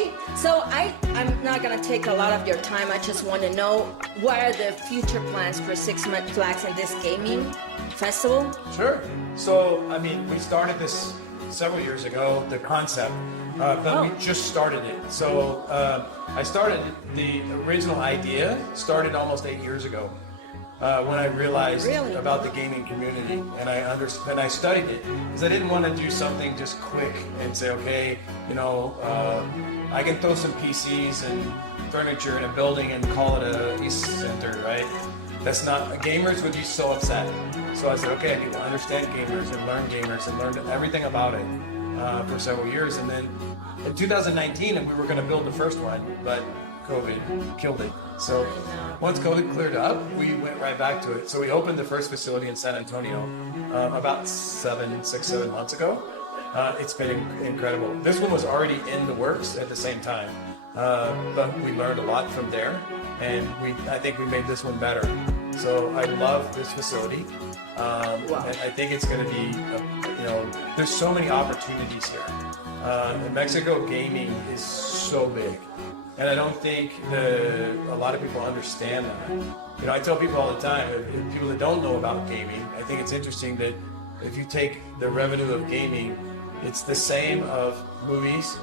Okay, so I'm not gonna take a lot of your time. I just want to know what are the future plans for Six Flags and this gaming festival? Sure. So, I mean, we started this several years ago, the concept, but we just started it. So I started, the original idea started almost 8 years ago. When I realized about the gaming community, and I studied it because I didn't want to do something just quick and say, okay, you know, I can throw some PCs and furniture in a building and call it a center, right? That's not, gamers would be so upset. So I said, okay, I need to understand gamers and learn everything about it for several years. And then in 2019, we were going to build the first one, but COVID killed it. So once COVID cleared up, we went right back to it. So we opened the first facility in San Antonio about 7 months ago. It's been incredible. This one was already in the works at the same time, but we learned a lot from there, and I think we made this one better. So I love this facility. And I think it's going to be, you know, there's so many opportunities here. In Mexico, gaming is so big. And I don't think a lot of people understand that. You know, I tell people all the time, people that don't know about gaming, I think it's interesting that if you take the revenue of gaming, it's the same of movies,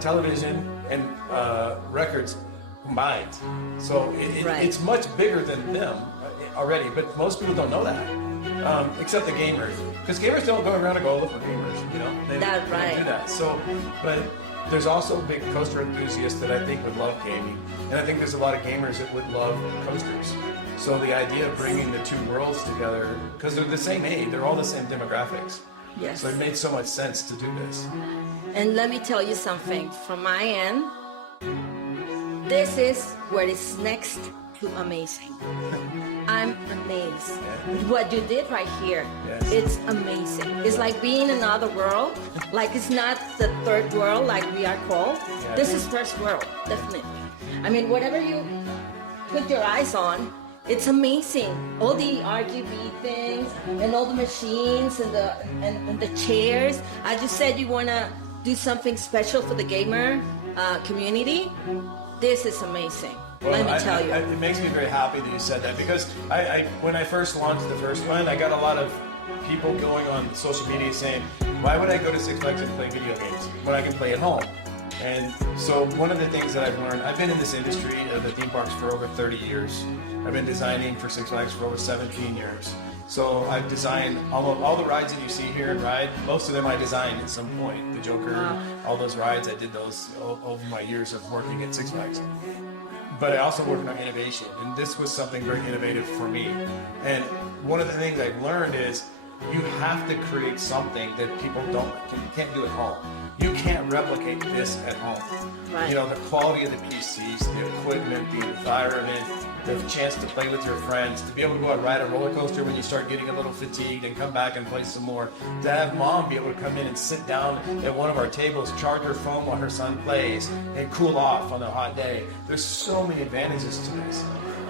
television, and records combined. So it's much bigger than them already, but most people don't know that, except the gamers. Because gamers don't go around and go look for gamers, you know? They don't do that. So, but there's also big coaster enthusiasts that I think would love gaming. And I think there's a lot of gamers that would love coasters. So the idea of bringing the two worlds together, because they're the same age, they're all the same demographics. Yes. So it made so much sense to do this. And let me tell you something from my end. This is where it's next to amazing. I'm amazed. What you did right here, it's amazing. It's like being in another world. Like it's not the third world like we are called. This is first world, definitely. I mean, whatever you put your eyes on, it's amazing. All the RGB things and all the machines and the chairs. As you said, you want to do something special for the gamer community. This is amazing. Well, let me tell you. It makes me very happy that you said that, because when I first launched the first one, I got a lot of people going on social media saying, why would I go to Six Flags and play video games when I can play at home? And so one of the things that I've learned, I've been in this industry of the theme parks for over 30 years. I've been designing for Six Flags for over 17 years. So I've designed all the rides that you see here in Ride, most of them I designed at some point. The Joker, all those rides, I did those over my years of working at Six Flags. But I also work on innovation, and this was something very innovative for me. And one of the things I've learned is you have to create something that people can't do at home. You can't replicate this at home. Right. You know, the quality of the PCs, the equipment, the environment, the chance to play with your friends, to be able to go and ride a roller coaster when you start getting a little fatigued and come back and play some more, to have mom be able to come in and sit down at one of our tables, charge her phone while her son plays, and cool off on a hot day. There's so many advantages to this.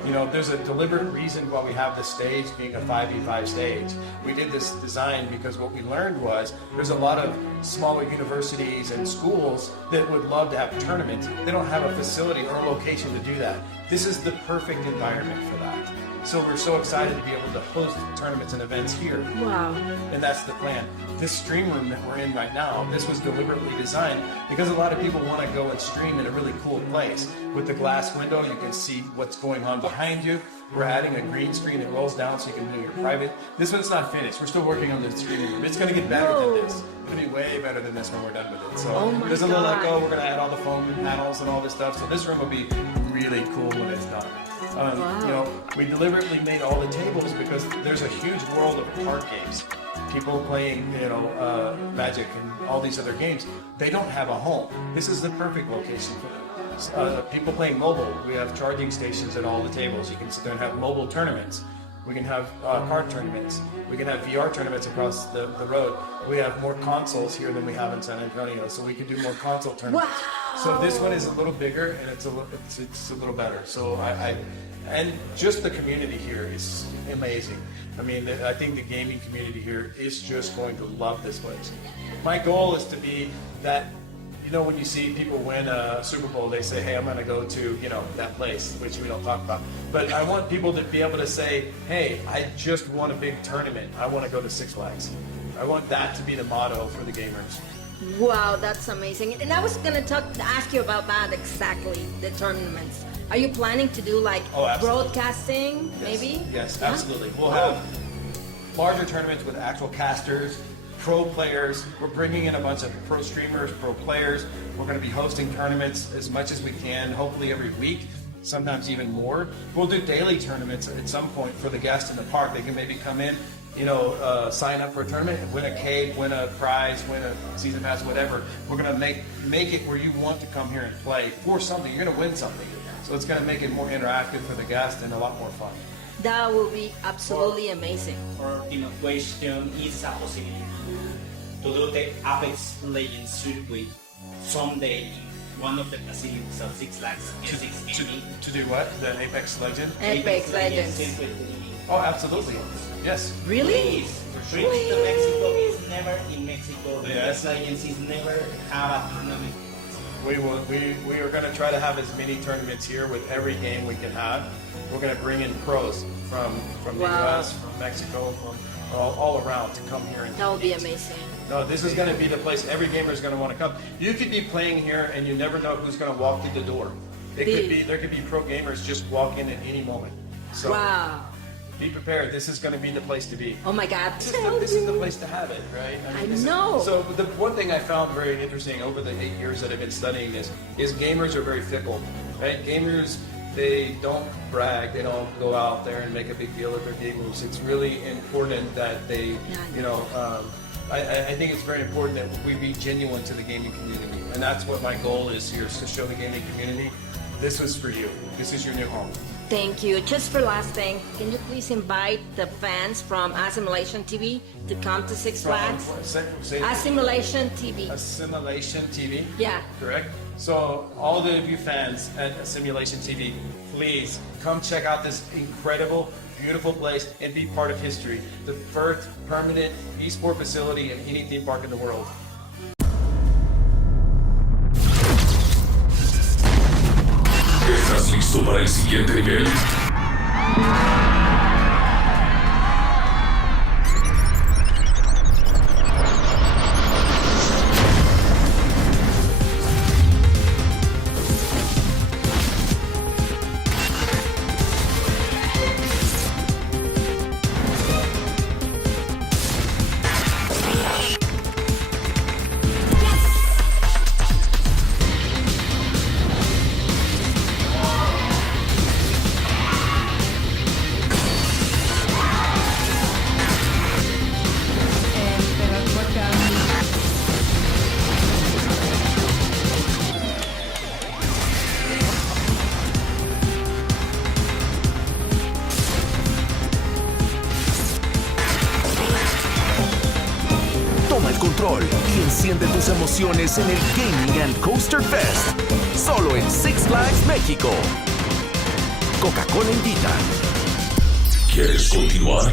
You know, there's a deliberate reason why we have the stage being a 5v5 stage. We did this design because what we learned was there's a lot of smaller universities and schools that would love to have tournaments. They don't have a facility or a location to do that. This is the perfect environment for that. So we're so excited to be able to host tournaments and events here. Wow. And that's the plan. This stream room that we're in right now, this was deliberately designed because a lot of people want to go and stream in a really cool place. With the glass window, you can see what's going on behind you. We're adding a green screen that rolls down so you can do your private. This one's not finished. We're still working on the streaming room. It's going to get better than this. It's going to be way better than this when we're done with it. So there's a little echo. We're going to add all the foam panels and all this stuff. So this room will be really cool when it's done. You know, we deliberately made all the tables because there's a huge world of card games. People playing, you know, Magic and all these other games. They don't have a home. This is the perfect location for them. People playing mobile. We have charging stations at all the tables. You can sit there and have mobile tournaments. We can have card tournaments. We can have VR tournaments across the road. We have more consoles here than we have in San Antonio, so we can do more console tournaments. Wow. So this one is a little bigger and it's a little better. So and just the community here is amazing. I mean, I think the gaming community here is just going to love this place. My goal is to be that you know, when you see people win a Super Bowl, they say, hey, I'm going to go to, you know, that place, which we don't talk about. But I want people to be able to say, hey, I just won a big tournament. I want to go to Six Flags. I want that to be the motto for the gamers. Wow, that's amazing. And I was gonna ask you about that exactly, the tournaments. Are you planning to do like broadcasting, maybe? Yes, absolutely. We'll have larger tournaments with actual casters, pro players. We're bringing in a bunch of pro streamers, pro players. We're going to be hosting tournaments as much as we can, hopefully every week, sometimes even more. We'll do daily tournaments at some point for the guests in the park. They can maybe come in, you know, sign up for a tournament, win a cake, win a prize, win a season pass, whatever. We're going to make it where you want to come here and play for something. You're going to win something. So it's going to make it more interactive for the guest and a lot more fun. That will be absolutely amazing. Or innovation is a possibility to do the Apex Legends circuit someday in one of the facilities of Six Flags. To do what? The Apex Legend? Apex Legends. Oh, absolutely. Yes. Really? Trip to Mexico is never in Mexico. The Apex Legends is never have a tournament. We are going to try to have as many tournaments here with every game we can have. We're going to bring in pros from the US, from Mexico, from all around to come here. That would be amazing. No, this is going to be the place every gamer is going to want to come. You could be playing here and you never know who's going to walk through the door. There could be pro gamers just walk in at any moment. So be prepared. This is going to be the place to be. Oh my God. This is the place to have it, right? I know. So the one thing I found very interesting over the 8 years that I've been studying this is gamers are very fickle, right? Gamers, they don't brag. They don't go out there and make a big deal of their game moves. It's really important that they, you know, I think it's very important that we be genuine to the gaming community. And that's what my goal is here, is to show the gaming community, this was for you. This is your new home. Thank you. Just for last thing, can you please invite the fans from Assimilation TV to come to Six Flags? Assimilation TV. Assimilation TV? Yeah. Correct? So all of you fans at Assimilation TV, please come check out this incredible, beautiful place and be part of history. The first permanent eSport facility in any theme park in the world. ¿Estás listo para el siguiente nivel? Control y enciende tus emociones en el Gaming and Coaster Fest, solo en Six Flags México. Coca-Cola invita. ¿Quieres continuar?